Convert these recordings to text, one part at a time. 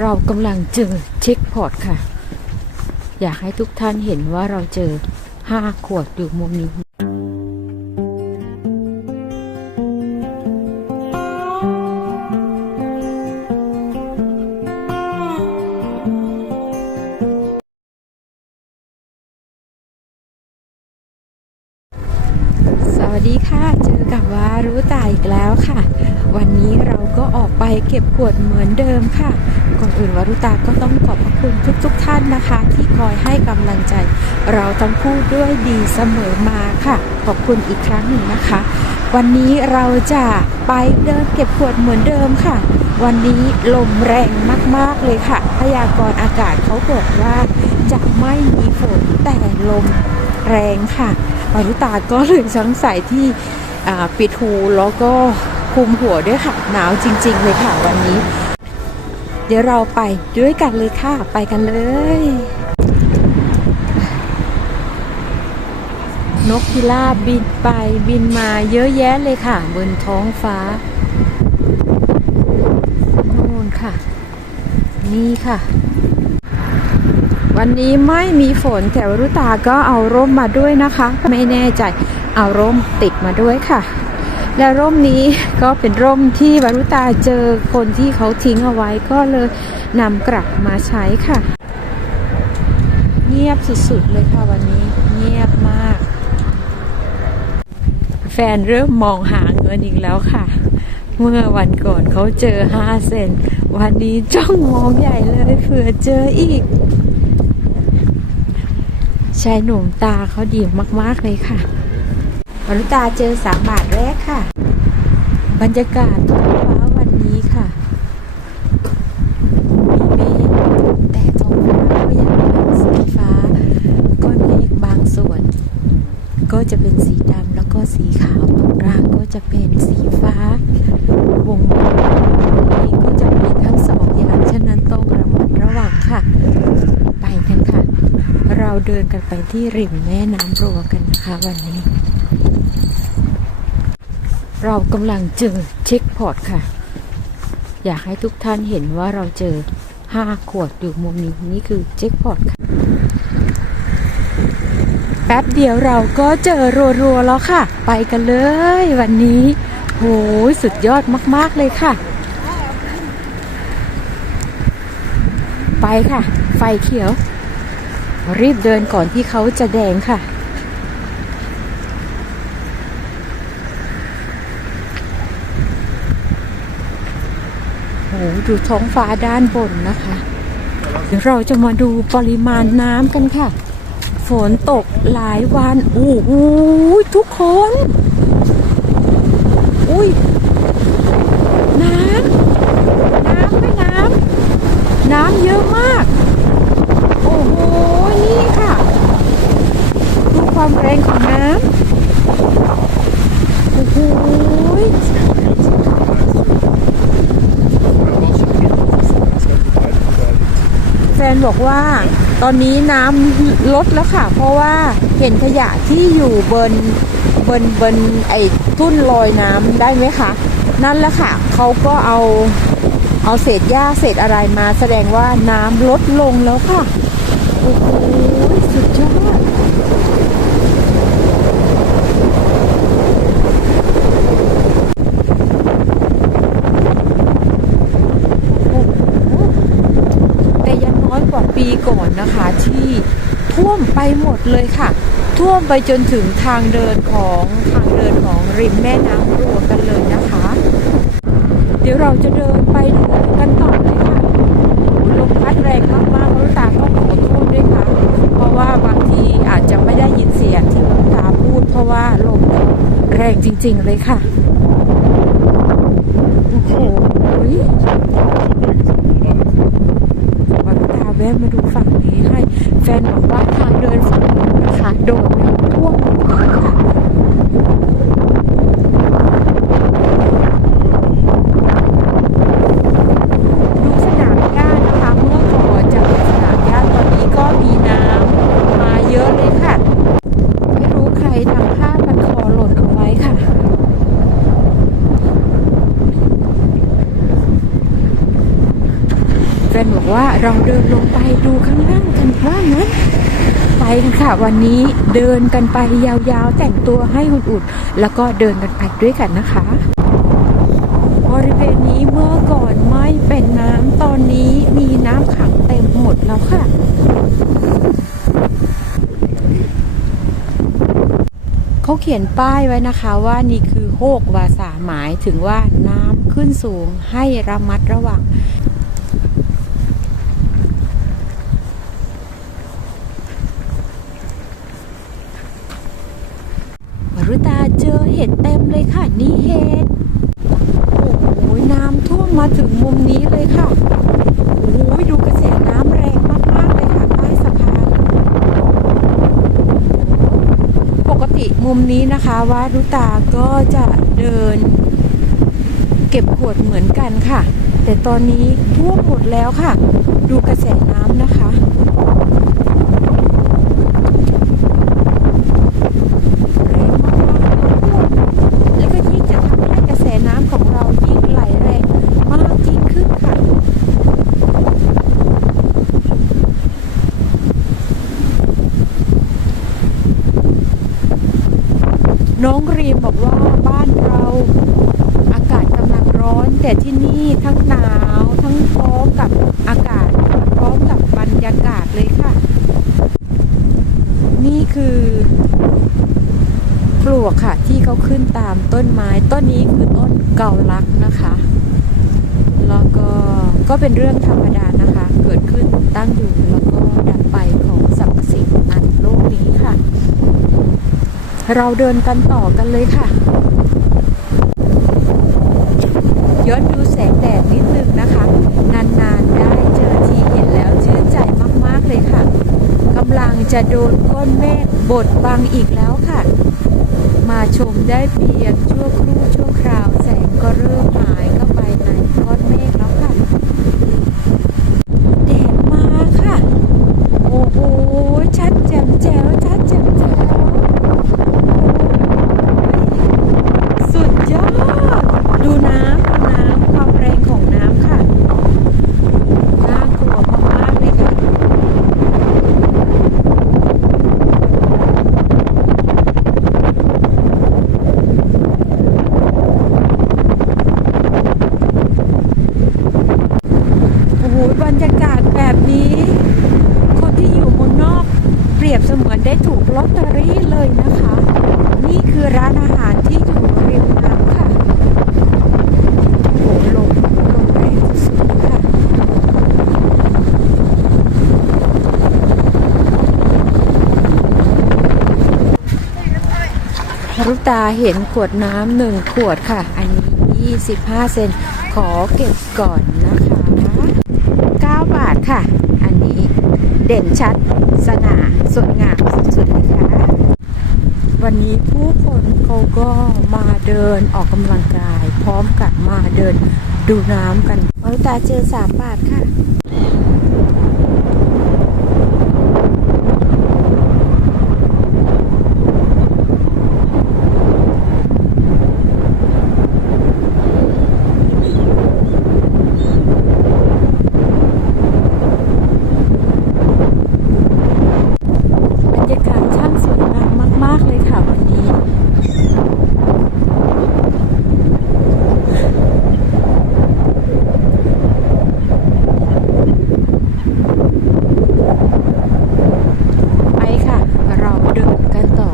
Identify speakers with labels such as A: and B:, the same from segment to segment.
A: เรากำลังเจอเช็คพอร์ตค่ะ อยากให้ทุกท่านเห็นว่าเราเจอห้าขวดอยู่มุมนี้ ทั้งคู่ด้วยดีเสมอมาค่ะ ขอบคุณอีกครั้งหนึ่งนะคะ วันนี้เราจะไปเดินเก็บขวดเหมือนเดิมค่ะ วันนี้ลมแรงมากๆเลยค่ะ พยากรณ์อากาศเขาบอกว่าจะไม่มีฝนแต่ลมแรงค่ะวารุตาก็เลยทั้งใส่ที่ปิดหูแล้วก็คลุมหัวด้วยค่ะ หนาวจริง ๆ เลยค่ะวันนี้ เดี๋ยวเราไปด้วยกันเลยค่ะ ไปกันเลย นกพิราบบินไปบินมาเยอะแยะเลยค่ะ บนท้องฟ้านู่นค่ะ นี่ค่ะ วันนี้ไม่มีฝนแต่วรุตาก็เอาร่มมาด้วยนะคะ ไม่แน่ใจเอาร่มติดมาด้วยค่ะ และร่มนี้ก็เป็นร่มที่วรุตาเจอคนที่เขาทิ้งเอาไว้ก็เลยนำกลับมาใช้ค่ะ เงียบสุดๆเลยค่ะวันนี้เงียบมาก แฟนเริ่มมองหาเงินอีกแล้วค่ะ เมื่อวันก่อนเขาเจอห้าเซน วันนี้จ้องมองใหญ่เลยเผื่อเจออีก ชายหนุ่มตาเขาดีมากๆเลยค่ะวรุตาเจอสามบาทแรกค่ะ บรรยากาศท้องฟ้าวันนี้ค่ะมีเมฆแต่ท้องฟ้าก็ยังเป็นสีฟ้าก้อนเมฆบางส่วน ก็จะเป็นสีดำ สีขาวตรงกลางก็จะเป็นสีฟ้าวงนี้ก็จะมีทั้งสองอย่างฉะนั้นต้องระมัดระวังค่ะ ไปกันค่ะ เราเดินกันไปที่ริมแม่น้ำรัวกันนะคะวันนี้ เรากำลังเจอเช็คพอร์ตค่ะ อยากให้ทุกท่านเห็นว่าเราเจอห้าขวดอยู่มุมนี้นี่คือเช็คพอร์ตค่ะ ป๊บเดียวเราก็เจอรัวๆแล้วค่ะ ไปกันเลยวันนี้โหสุดยอดมากๆเลยค่ะ ไปค่ะ ไฟเขียว รีบเดินก่อนที่เขาจะแดงค่ะโหดูท้องฟ้าด้านบนนะคะ เดี๋ยวเราจะมาดูปริมาณน้ำกันค่ะ นตกหลายวันโอ้โหทุกคน อุ้ย น้ำ น้ำแม่น้ำ น้ำเยอะมาก โอ้โห นี่ค่ะ ดูความแรงของน้ำ โอ้โห แฟน บอกว่าตอนนี้น้ำลดแล้วค่ะ เพราะว่าเห็นขยะที่อยู่บนบนบนไอ้ทุ่นลอยน้ำได้ไหมคะนั่นแหละค่ะเขาก็เอาเอาเศษหญ้าเศษอะไรมาแสดงว่าน้ำลดลงแล้วค่ะ โอ้โหสุดยอดโอ้โห แต่ยังน้อยกว่าปีก่อนนะคะ ที่ท่วมไปหมด เลยค่ะ ท่วมไปจนถึงทางเดินของทางเดินของริมแม่น้ำรัวกันเลยนะคะ เดี๋ยวเราจะเดินไปดูกันต่อเลยค่ะโอ้ลมพัดแรงมากๆแล้วตาก็ขอโทษด้วยค่ะ เพราะว่าบางทีอาจจะไม่ได้ยินเสียงที่ตาพูด เพราะว่าลมแรงจริง ๆ เลยค่ะโอ้โห วันตาแวะมาดูฝั่งนี้ให้ แฟนบอกว่าทางเดินฝั่งนี้นะคะโดนน้ำท่วมหมดเลยค่ะดูสนามหญ้านะคะ เมื่อก่อนจะเป็นสนามหญ้าตอนนี้ก็มีน้ำมาเยอะเลยค่ะ ไม่รู้ใครทำผ้าพันคอหล่นเอาไว้ค่ะ ฝ แฟนบอกว่า เราเดินลงไปดูข้างล่างกันว่างั้นไปกันค่ะวันนี้เดินกันไปยาวๆ แต่งตัวให้อุ่นๆแล้วก็เดินกันไปด้วยกันนะคะบริเวณนี้เมื่อก่อนไม่เป็นน้ำตอนนี้มีน้ำขังเต็มหมดแล้วค่ะเขาเขียนป้ายไว้นะคะว่านี่คือโฮกวาสาหมายถึงว่าน้ำขึ้นสูงให้ระมัดระวัง วรุตาเจอ เลยค่ะ นี่เห็ดโอ้โหน้ำท่วมมาถึงมุมนี้เลยค่ะโอ้โหดูกระแสน้ำแรงมากๆเลยค่ะใต้สะพาน ปกติมุมนี้นะคะวารุตาก็จะเดิน เก็บขวดเหมือนกันค่ะ แต่ตอนนี้ท่วมหมดแล้วค่ะ ดูกระแสน้ำนะคะ แรงมากๆแล้วก็ยิ่งจะทำให้กระแสน้ำของเรายิ่งไหลแรงมากยิ่งขึ้นค่ะ น้องรีมบอกว่าบ้านเราอากาศกำลังร้อน แต่ที่นี่ทั้งหนาวทั้งพร้อมกับอากาศพร้อมกับบรรยากาศเลยค่ะ นี่คือปลวกค่ะที่เขาขึ้นตามต้นไม้ ต้นนี้คือต้นเกาลักนะคะ แล้วก็ ก็เป็นเรื่องธรรมดานะคะ เกิดขึ้นตั้งอยู่แล้วก็ดับไปของสรรพสิ่งอันโลกนี้ค่ะ เราเดินกันต่อกันเลยค่ะย้อนดูแสงแดดนิดนึงนะคะ นานๆได้เจอทีเห็นแล้วชื่นใจมากๆเลยค่ะกำลังจะโดนก้นเมฆบดบังอีกแล้วค่ะ มาชมได้เพียงชั่วครู่ชั่วคราวแสงก็เริ่มหายเข้าไปในก้อนเมฆแล้วค่ะแดดมาค่ะ โอ้โห ชัดแจ่มแจ๋วชัดแจ่มแจ๋ว สุดยอด ดูน้ำดูน้ำความแรงของน้ำค่ะ น่ากลัวมากๆเลยค่ะ โอ้โหบรรยากาศแบบนี้ คนที่อยู่เมืองนอก เปรียบเสมือนได้ถูกลอตเตอรี่เลยนะคะ นี่คือร้านอาหารที่อยู่ริมน้ำค่ะ โอ้โหลมลมแรงสุดๆค่ะ รุ ตาเห็นขวดน้ำหนึ่งขวดค่ะ อันนี้ 25 เซนขอเก็บก่อนนะคะ 9 บาทค่ะ อันนี้เด่นชัดสง่าสวยงามสุดๆเลยค่ะ วันนี้ผู้คนเขาก็มาเดินออกกำลังกาย พร้อมกับมาเดินดูน้ำกันวรุตาเจอ 3 บาทค่ะ บรรยากาศช่างสวยงามมาก ๆ เลยค่ะวันนี้ ไปค่ะ เราเดินกันต่อ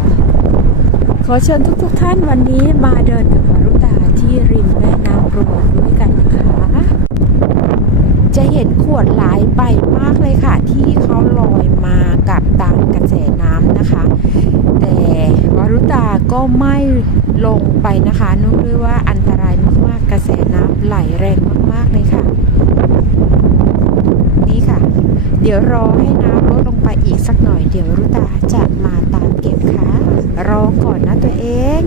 A: ขอเชิญทุกๆท่านวันนี้มาเดินกับวรุตาที่ริมแม่น้ำรวนด้วยกันนะคะจะเห็นขวดหลายใบมากเลยค่ะ ที่เขาลอยมากับตามกระแสน้ำนะคะ แต่วารุตาก็ไม่ลงไปนะคะนื่องด้วยว่าอันตรายมากๆกระแสน้ำไหลแรงมากๆเลยค่ะ นี้ค่ะ เดี๋ยวรอให้น้ำลดลงไปอีกสักหน่อย เดี๋ยวรุตาจะมาตามเก็บค่ะ รอก่อนนะตัวเอง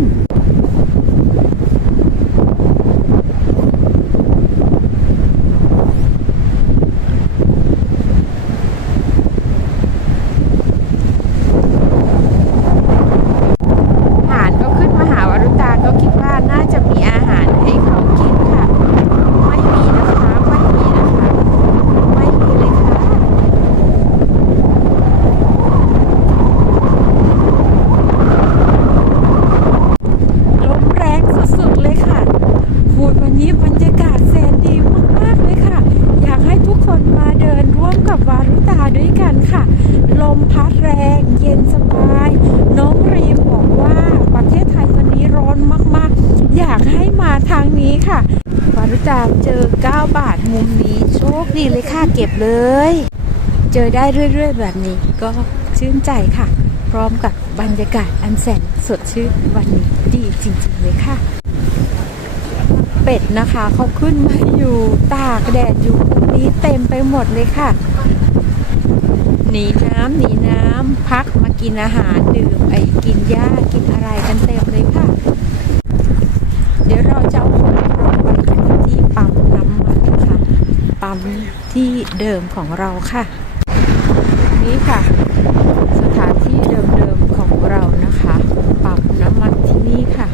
A: ามุมนี้โชคดีเลยค่ะเก็บเลย เจอได้เรื่อยๆ แบบนี้ก็ชื่นใจค่ะ พร้อมกับบรรยากาศอันแสนสดชื่นวันนี้ดีจริงๆเลยค่ะ เป็ดนะคะเขาขึ้นมาอยู่ตากแดดอยู่นี้เต็มไปหมดเลยค่ะหนีน้ำหนีน้ำพักมากินอาหารดื่มไอ้กินหญ้ากินอะไรกันเต็มเลยค่ะ เดี๋ยวเราจะเอาของเราไปที่ปั๊มน้ำมันนะคะ ปั๊มที่เดิมของเราค่ะ นี่ค่ะ สถานที่เดิมๆของเรานะคะปั๊มน้ำมันที่นี่ค่ะ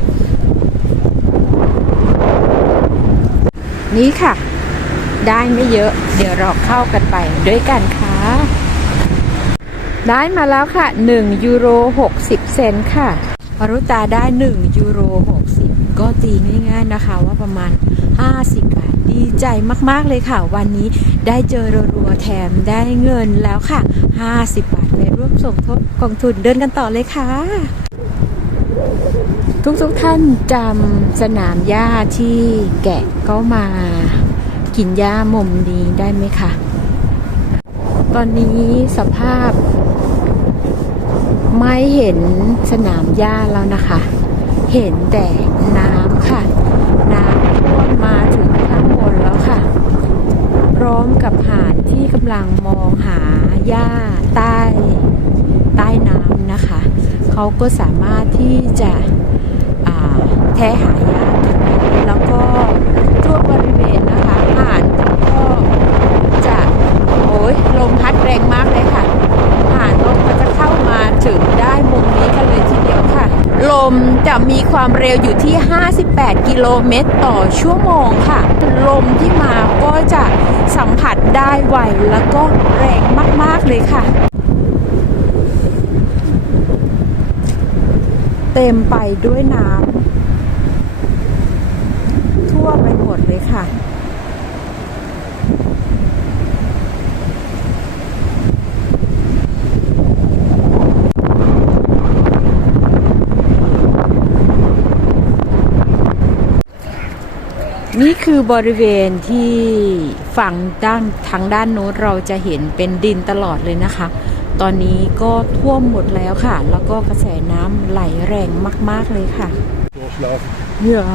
A: นี่ค่ะ ได้ไม่เยอะเดี๋ยวเราเข้ากันไปด้วยกันค่ะ ได้มาแล้วค่ะ 1 ยูโร 60 เซนค่ะวรุตาได้ 1 ยูโร 60 ก็ตีง่ายๆนะคะว่าประมาณ 50 บาท ดีใจมากๆเลยค่ะ วันนี้ได้เจอรัวๆแถมได้เงินแล้วค่ะ 50 บาทไปร่วมสมทบกองทุนเดินกันต่อเลยค่ะ ทุกๆท่านจำสนามหญ้าที่แกะก็มากินหญ้ามุมนี้ได้ไหมคะตอนนี้สภาพ ไม่เห็นสนามหญ้าแล้วนะคะ เห็นแต่น้ำค่ะ น้ำท่วมมาถึงข้างบนแล้วค่ะ พร้อ มกับหาดที่กำลังมองหาหญ้าใต้ใต้น้ำนะคะ เขาก็สามารถที่จะแท้หาหญ้ากินได้แล้วก็ทั่วบริเวณนะคะหาดก็จะโอ้ยลมพัดแรงมากเลยค่ะหาดลมก็จะเข้ามาถึงได้มุมนี้กันเลยทีเดียวค่ะ ลมจะมีความเร็วอยู่ที่ 58 กิโลเมตรต่อชั่วโมงค่ะ ลมที่มาก็จะสัมผัสได้ไวแล้วก็แรงมาก ๆ เลยค่ะ เต็มไปด้วยน้ำทั่วไปหมดเลยค่ะ นี่คือบริเวณที่ฝั่งด้านทางด้านโน้นเราจะเห็นเป็นดินตลอดเลยนะคะ ตอนนี้ก็ท่วมหมดแล้วค่ะ แล้วก็กระแสน้ำไหลแรงมาก ๆเลยค่ะเหรอ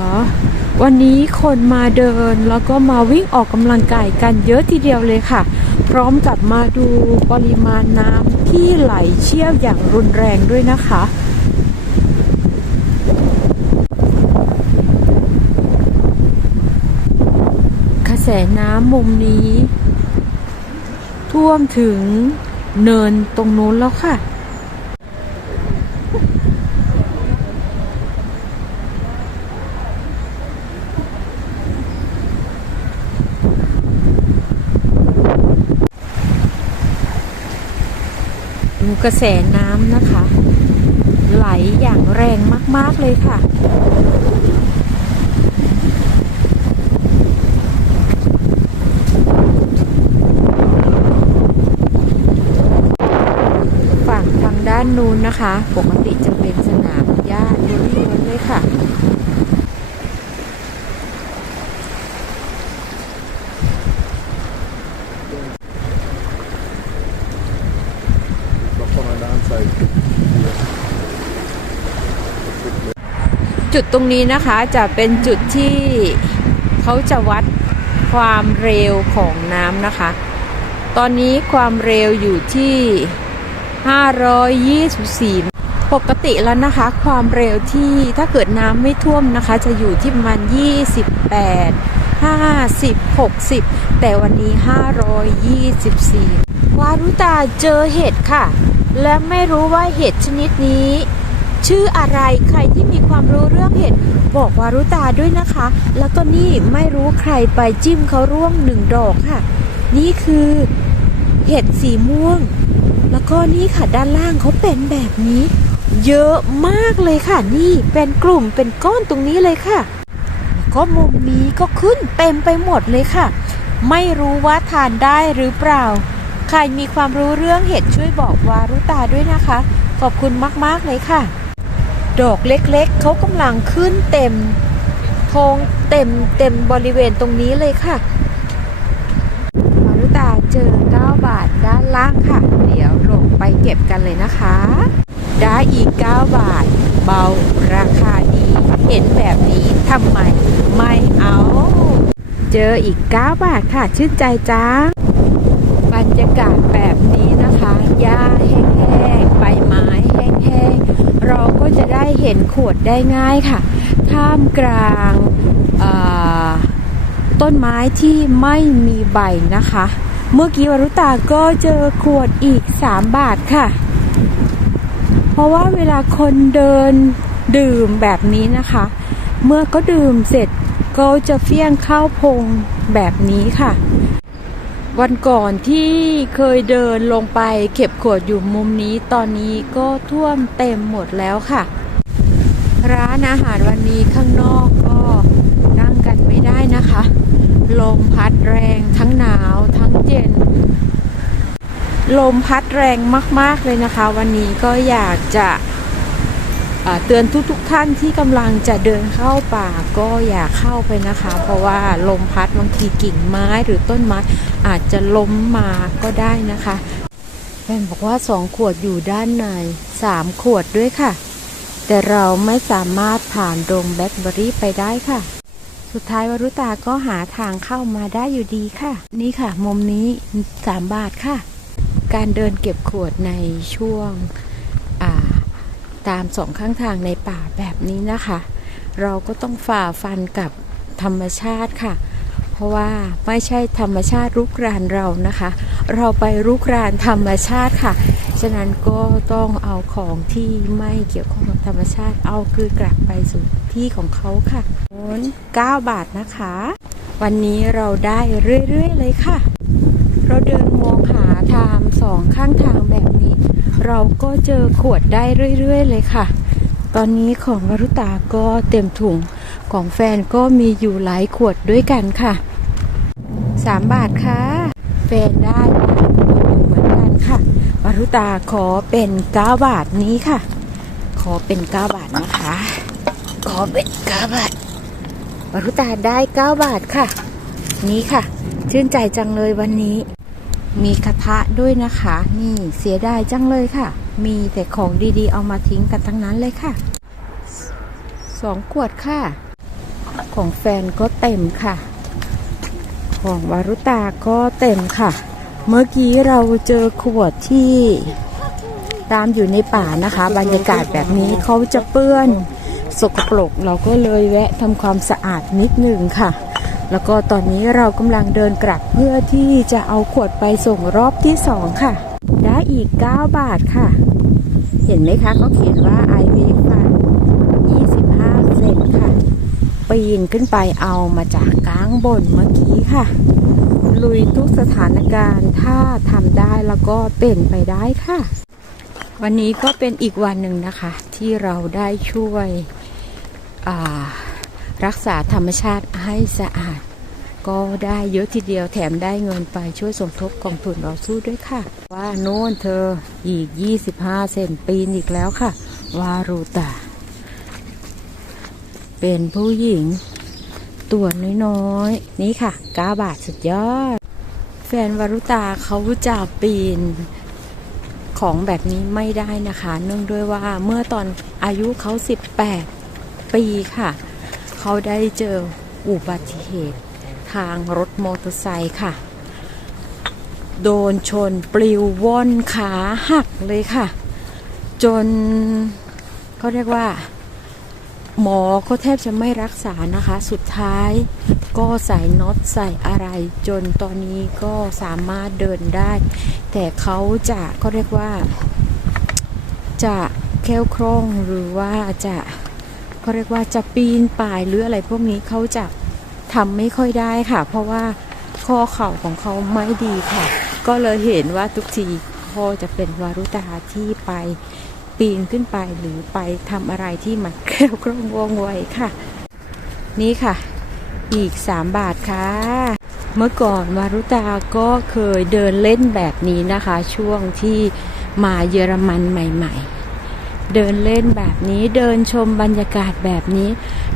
A: วันนี้คนมาเดินแล้วก็มาวิ่งออกกำลังกายกันเยอะทีเดียวเลยค่ะ พร้อมกับมาดูปริมาณน้ำที่ไหลเชี่ยวอย่างรุนแรงด้วยนะคะ กระ แสน้ำมุมนี้ ท่วมถึงเนินตรงนู้นแล้วค่ะ ดูกระแสน้ำนะคะ ไหลอย่างแรงมาก ๆ เลยค่ะ ฝั่งทางด้าน นะคะ ปกติจะเป็นสนามหญ้าล้วนๆเลยค่ะจุดตรงนี้นะคะจะเป็นจุดที่เขาจะวัดความเร็วของน้ำนะคะ ตอนนี้ความเร็วอยู่ที่ 524 ปกติแล้วนะคะ ความเร็วที่ถ้าเกิดน้ำไม่ท่วมนะคะ จะอยู่ที่ประมาณ 28 50 60 แต่วันนี้ 524 วารุตาเจอเห็ดค่ะ และไม่รู้ว่าเห็ดชนิดนี้ ชื่ออะไรใครที่มีความรู้เรื่องเห็ดบอกวารุตาด้วยนะคะ แล้วก็นี่ไม่รู้ใครไปจิ้มเขาร่วงหนึ่งดอกค่ะ นี่คือเห็ดสีม่วง แล้วก็นี่ค่ะด้านล่างเขาเป็นแบบนี้ เยอะมากเลยค่ะ นี่เป็นกลุ่มเป็นก้อนตรงนี้เลยค่ะแล้วก็มุมนี้ก็ขึ้นเต็มไปหมดเลยค่ะ ไม่รู้ว่าทานได้หรือเปล่า ใครมีความรู้เรื่องเห็ดช่วยบอกวารุตาด้วยนะคะ ขอบคุณมากๆเลยค่ะ ดอกเล็กๆเขากำลังขึ้นเต็มพงเต็มเต็มบริเวณตรงนี้เลยค่ะวารุตาเจอ 9 บาทด้านล่างค่ะ เก็บกันเลยนะคะ ได้อีก 9 บาท เบาราคาดี เห็นแบบนี้ทำไม ไม่เอา เจออีก 9 บาทค่ะ ชื่นใจจ้า บรรยากาศแบบนี้นะคะหญ้าแห้งๆใบไม้แห้งๆ เราก็จะได้เห็นขวดได้ง่ายค่ะ ท่ามกลางต้นไม้ที่ไม่มีใบนะคะ เมื่อกี้วรุตาก็เจอขวดอีก 3 บาทค่ะ เพราะว่าเวลาคนเดินดื่มแบบนี้นะคะ เมื่อก็ดื่มเสร็จก็จะเฟี้ยงเข้าพงแบบนี้ค่ะ วันก่อนที่เคยเดินลงไปเก็บขวดอยู่มุมนี้ตอนนี้ก็ท่วมเต็มหมดแล้วค่ะ ร้านอาหารวันนี้ข้างนอกก็นั่งกันไม่ได้นะคะ ลมพัดแรงทั้งหนาวทั้งเย็น ลมพัดแรงมาก ๆ เลยนะคะ วันนี้ก็อยากจะเตือนทุกๆทท่านที่กำลังจะเดินเข้าป่าก็อย่าเข้าไปนะคะ เพราะว่าลมพัดบางทีกิ่งไม้หรือต้นไม้อาจจะล้มมาก็ได้นะคะแฟนบอกว่าสองขวดอยู่ด้านในสามขวดด้วยค่ะ แต่เราไม่สามารถผ่านดงแบล็คเบอร์รี่ไปได้ค่ะ สุดท้ายวรุตาก็หาทางเข้ามาได้อยู่ดีค่ะ นี่ค่ะ มุมนี้สามบาทค่ะ การเดินเก็บขวดในช่วงาตามสองข้างทางในป่าแบบนี้นะคะ เราก็ต้องฝ่าฟันกับธรรมชาติค่ะ ราะว่าไม่ใช่ธรรมชาติรุกรานเรานะคะ เราไปรุกรานธรรมชาติค่ะ ฉะนั้นก็ต้องเอาของที่ไม่เกี่ยวข้องกับธรรมชาติ เอาคือกลับไปสู่ที่ของเขาค่ะโอน9บาทนะคะ วันนี้เราได้เรื่อยๆเลยค่ะ เราเดินมองหาทางสองข้างทางแบบนี้ เราก็เจอขวดได้เรื่อยๆเลยค่ะ ตอนนี้ของวรุตาก็เต็มถุงของแฟนก็มีอยู่หลายขวดด้วยกันค่ะ สามบาทค่ะแฟนได้เหมือนกันค่ะวรุตาขอเป็นเก้าบาทนี้ค่ะ ขอเป็นเก้าบาทนะคะ ขอเป็นเก้าบาทวรุตาได้เก้าบาทค่ะ นี่ค่ะ ชื่นใจจังเลยวันนี้ มีกระทะด้วยนะคะ นี่เสียดายจังเลยค่ะ มีแต่ของดีๆ เอามาทิ้งกันทั้งนั้นเลยค่ะสองขวดค่ะ ของแฟนก็เต็มค่ะ ของวารุตาก็เต็มค่ะ เมื่อกี้เราเจอขวดที่ตามอยู่ในป่านะคะ บรรยากาศแบบนี้เขาจะเปื้อนสกปรกเราก็เลยแวะทำความสะอาดนิดหนึ่งค่ะ แล้วก็ตอนนี้เรากำลังเดินกลับเพื่อที่จะเอาขวดไปส่งรอบที่สองค่ะ ได้อีก 9 บาทค่ะ เห็นไหมคะเขาเขียนว่า i v ฟัน25 เซนค่ะ ปีนขึ้นไปเอามาจากกลางบนเมื่อกี้ค่ะ ลุยทุกสถานการณ์ถ้าทำได้แล้วก็เป็นไปได้ค่ะ วันนี้ก็เป็นอีกวันหนึ่งนะคะ ที่เราได้ช่วยรักษาธรรมชาติให้สะอาด ก็ได้เยอะทีเดียวแถมได้เงินไปช่วยสมทบกองทุนเราสู้ด้วยค่ะ ว่าโน่นเธออีก 25 เซนปีนอีกแล้วค่ะ วารูตา เป็นผู้หญิง ตัวน้อยๆนี่ค่ะ9บาทสุดยอด แฟนวารุตาเขาจะปีนของแบบนี้ไม่ได้นะคะ เนื่องด้วยว่าเมื่อตอนอายุเขา 18 ปีค่ะ เขาได้เจออุบัติเหตุ ทางรถมอเตอร์ไซค์ค่ะ โดนชนปลิวว่อนขาหักเลยค่ะ จนเขาเรียกว่า หมอเขาแทบจะไม่รักษานะคะ สุดท้ายก็ใส่น็อตใส่อะไร จนตอนนี้ก็สามารถเดินได้ แต่เขาจะเขาเรียกว่า จะแค้วคล่องหรือว่าจะเขาเรียกว่าจะปีนป่ายหรืออะไรพวกนี้เขาจะทำไม่ค่อยได้ค่ะ เพราะว่าข้อเข่าของเขาไม่ดีค่ะ ก็เลยเห็นว่าทุกทีพ่อจะเป็นวารุตาที่ไป ปีนขึ้นไปหรือไปทำอะไรที่มันแคล้วคล่องว่องไวค่ะ นี่ค่ะ อีก 3 บาทค่ะ เมื่อก่อนวารุตาก็เคยเดินเล่นแบบนี้นะคะ ช่วงที่มาเยอรมันใหม่ ๆ เดินเล่นแบบนี้เดินชมบรรยากาศแบบนี้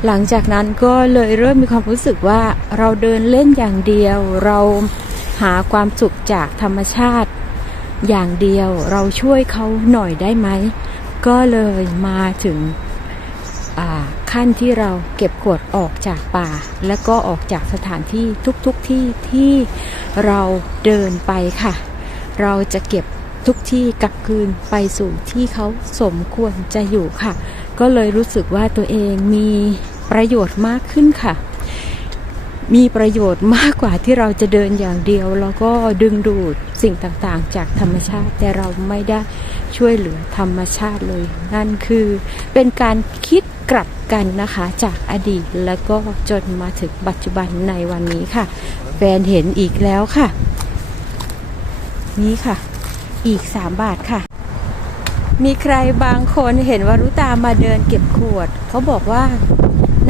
A: หลังจากนั้นก็เลยเริ่มมีความรู้สึกว่าเราเดินเล่นอย่างเดียวเราหาความสุขจากธรรมชาติ อย่างเดียวเราช่วยเขาหน่อยได้ไหม ก็เลยมาถึงขั้นที่เราเก็บขวดออกจากป่า แล้วก็ออกจากสถานที่ทุกๆทที่ที่เราเดินไปค่ะ เราจะเก็บทุกที่กลับคืนไปสู่ที่เขาสมควรจะอยู่ค่ะ ก็เลยรู้สึกว่าตัวเองมีประโยชน์มากขึ้นค่ะ มีประโยชน์มากกว่าที่เราจะเดินอย่างเดียวแล้วก็ดึงดูดสิ่งต่างๆ จากธรรมชาติ แต่เราไม่ได้ช่วยเหลือธรรมชาติเลย นั่นคือเป็นการคิดกลับกันนะคะ จากอดีตแล้วก็จนมาถึงปัจจุบันในวันนี้ค่ะ แฟนเห็นอีกแล้วค่ะ นี่ค่ะ อีก 3 บาทค่ะ มีใครบางคนเห็นวารุตามาเดินเก็บขวด เขาบอกว่า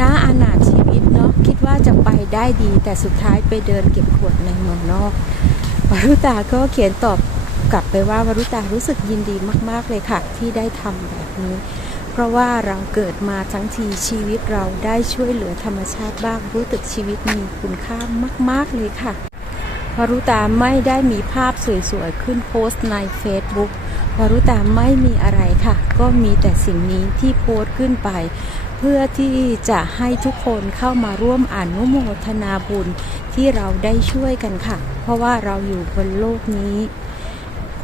A: น้าอานาชีวิตเนาะคิดว่าจะไปได้ดี แต่สุดท้ายไปเดินเก็บขวดในเมืองนอกวรุตาก็เขียนตอบกลับไปว่าวรุตารู้สึกยินดีมาก ๆ เลยค่ะ ที่ได้ทำแบบนี้ เพราะว่าเราเกิดมาทั้งทีชีวิตเราได้ช่วยเหลือธรรมชาติบ้างรู้สึกชีวิตมีคุณค่ามาก ๆ เลยค่ะวรุตาไม่ได้มีภาพสวย ๆ ขึ้นโพสต์ใน Facebook วรุตาไม่มีอะไรค่ะ ก็มีแต่สิ่งนี้ที่โพสต์ขึ้นไป เพื่อที่จะให้ทุกคนเข้ามาร่วมอนุโมทนาบุญที่เราได้ช่วยกันค่ะ เพราะว่าเราอยู่บนโลกนี้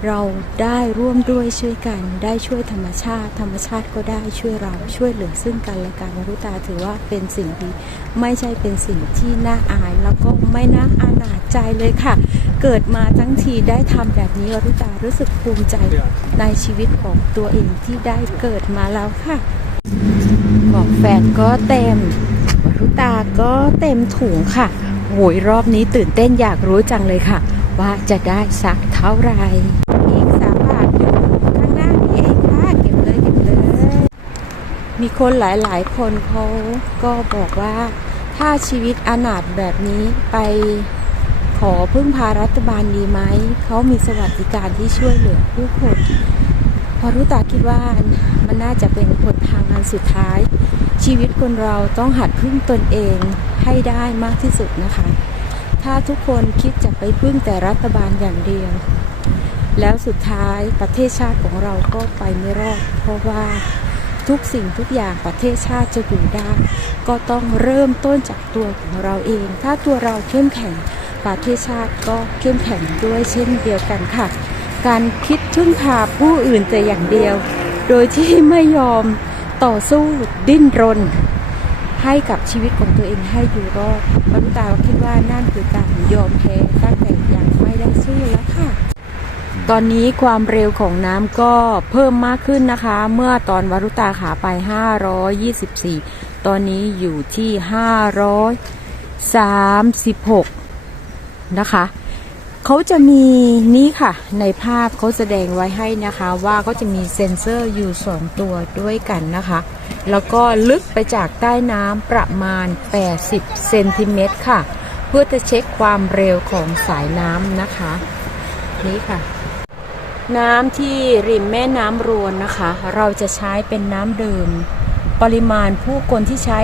A: เราได้ร่วมด้วยช่วยกัน ได้ช่วยธรรมชาติ ธรรมชาติก็ได้ช่วยเราช่วยเหลือซึ่งกันและกันวรุตาถือว่าเป็นสิ่งดีไม่ใช่เป็นสิ่งที่น่าอาย แล้วก็ไม่น่าอานาจใจเลยค่ะ เกิดมาทั้งทีได้ทำแบบนี้วรุตารู้สึกภูมิใจในชีวิตของตัวเองที่ได้เกิดมาแล้วค่ะ ฟนก็เต็มวรุตาก็เต็มถุงค่ะโหยรอบนี้ตื่นเต้นอยากรู้จังเลยค่ะ ว่าจะได้สักเท่าไหร่อีกสามบาทอยู่ข้างหน้านี่เองค่ะเก็บเลยเก็บเลย มีคนหลายๆ คนเขาก็บอกว่าถ้าชีวิตอนาถแบบนี้ไปขอพึ่งพารัฐบาลดีไหม เขามีสวัสดิการที่ช่วยเหลือผู้คน พอรู้ตาคิดว่ามันน่าจะเป็นหนทางอันสุดท้าย ชีวิตคนเราต้องหัดพึ่งตนเองให้ได้มากที่สุดนะคะ ถ้าทุกคนคิดจะไปพึ่งแต่รัฐบาลอย่างเดียว แล้วสุดท้ายประเทศชาติของเราก็ไปไม่รอด เพราะว่าทุกสิ่งทุกอย่างประเทศชาติจะอยู่ได้ ก็ต้องเริ่มต้นจากตัวของเราเอง ถ้าตัวเราเข้มแข็งประเทศชาติก็เข้มแข็งด้วยเช่นเดียวกันค่ะ การคิดพึ่งพาผู้อื่นแต่อย่างเดียว โดยที่ไม่ยอม ต่อสู้ดิ้นรน ให้กับชีวิตของตัวเองให้อยู่รอดวรุตาคิดว่านั่นคือการยอมแพ้ตั้งแต่ยังไม่ได้สู้แล้วค่ะ ตอนนี้ความเร็วของน้ำก็เพิ่มมากขึ้นนะคะ เมื่อตอนวรุตาขาไป 524 ตอนนี้อยู่ที่ 536 นะคะ เขาจะมีนี่ค่ะ ในภาพเขาแสดงไว้ให้นะคะว่าเขาจะมีเซ็นเซอร์อยู่2ตัวด้วยกันนะคะ แล้วก็ลึกไปจากใต้น้ำประมาณ 80 เซนติเมตรค่ะ เพื่อจะเช็คความเร็วของสายน้ำนะคะ นี่ค่ะ น้ำที่ริมแม่น้ำรวนนะคะ เราจะใช้เป็นน้ำดื่มปริมาณผู้คนที่ใช้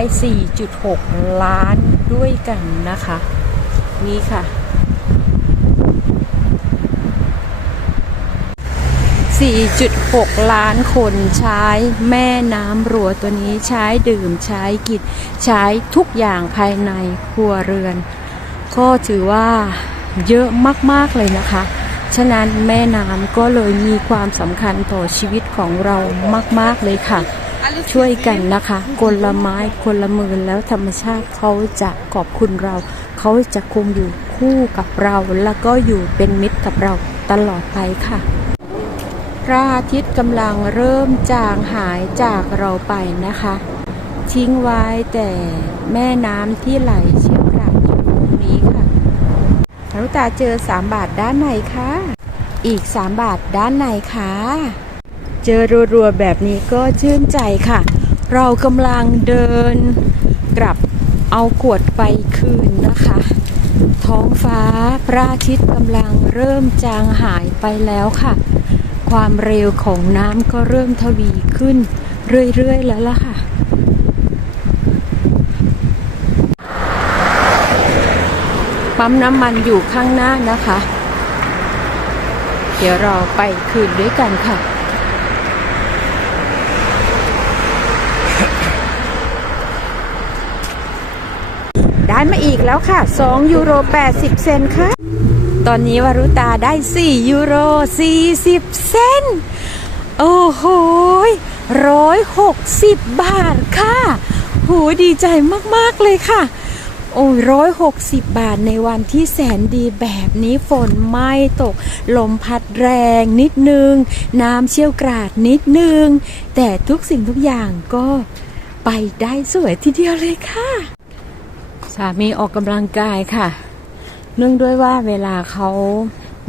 A: 4.6 ล้านด้วยกันนะคะ นี่ค่ะ 4.6 ล้านคนใช้แม่น้ำรัวตัวนี้ใช้ดื่มใช้กินใช้ทุกอย่างภายในครัวเรือน ก็ถือว่าเยอะมาก ๆ เลยนะคะ ฉะนั้นแม่น้ำก็เลยมีความสำคัญต่อชีวิตของเรามาก ๆ เลยค่ะ ช่วยกันนะคะคนละไม้คนละมือแล้วธรรมชาติเขาจะขอบคุณเรา เขาจะคงอยู่คู่กับเรา แล้วก็อยู่เป็นมิตรกับเราตลอดไปค่ะ ระอาทิตย์กำลังเริ่มจางหายจากเราไปนะคะ ทิ้งไว้แต่แม่น้ำที่ไหลเชี่ยวกรากอยู่ตรงนี้ค่ะนารุตาเจอ 3 บาทด้านในค่ะ อีก 3 บาทด้านในค่ะ เจอรัวๆแบบนี้ก็ชื่นใจค่ะ เรากำลังเดินกลับเอาขวดไปคืนนะคะ ท้องฟ้าพระอาทิตย์กำลังเริ่มจางหายไปแล้วค่ะ ความเร็วของน้ำก็เริ่มทวีขึ้นเรื่อย ๆ แล้วล่ะค่ะ ปั๊มน้ำมันอยู่ข้างหน้านะคะ เดี๋ยวเราไปคืนด้วยกันค่ะได้มาอีกแล้วค่ะ 2 ยูโร 80 เซนค่ะ ตอนนี้วารุตาได้ 4 ยูโร 40 เซนโอ้โหร้อยหกสิบบาทค่ะโหดีใจมาก ๆ เลยค่ะ โอ้ยร้อยหกสิบบาทในวันที่แสนดีแบบนี้ฝนไม่ตก ลมพัดแรงนิดนึง น้ำเชี่ยวกราดนิดนึง แต่ทุกสิ่งทุกอย่างก็ไปได้สวยทีเดียวเลยค่ะ สามีออกกำลังกายค่ะ เนื่องด้วยว่าเวลาเขา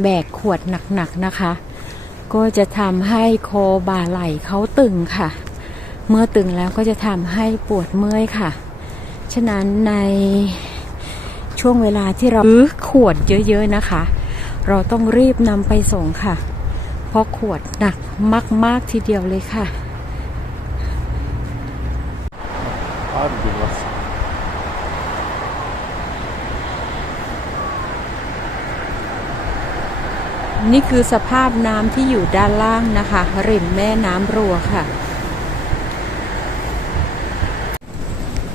A: แบกขวดหนักๆนะคะ ก็จะทำให้โคบ่าไหล่เขาตึงค่ะ เมื่อตึงแล้วก็จะทำให้ปวดเมื่อยค่ะ ฉะนั้นในช่วงเวลาที่เราซื้อขวดเยอะๆนะคะ เราต้องรีบนำไปส่งค่ะ เพราะขวดหนักมาก ๆ ทีเดียวเลยค่ะ นี่คือสภาพน้ำที่อยู่ด้านล่างนะคะ ริมแม่น้ำรัวค่ะ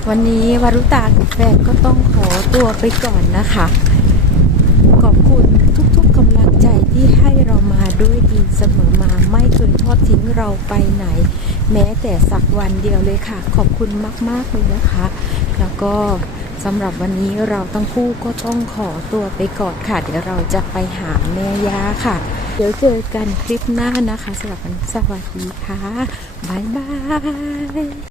A: วันนี้วารุตากับแฟนก็ต้องขอตัวไปก่อนนะคะ ขอบคุณทุกๆกำลังใจที่ให้เรามาด้วยดีเสมอมาไม่เคยทอดทิ้งเราไปไหน แม้แต่สักวันเดียวเลยค่ะ ขอบคุณมากๆเลยนะคะ แล้วก็ สำหรับวันนี้เราทั้งคู่ก็ต้องขอตัวไปก่อนค่ะ เดี๋ยวเราจะไปหาแม่ย่าค่ะ เดี๋ยวเจอกันคลิปหน้านะคะสำหรับวันสวัสดีค่ะ บ๊ายบาย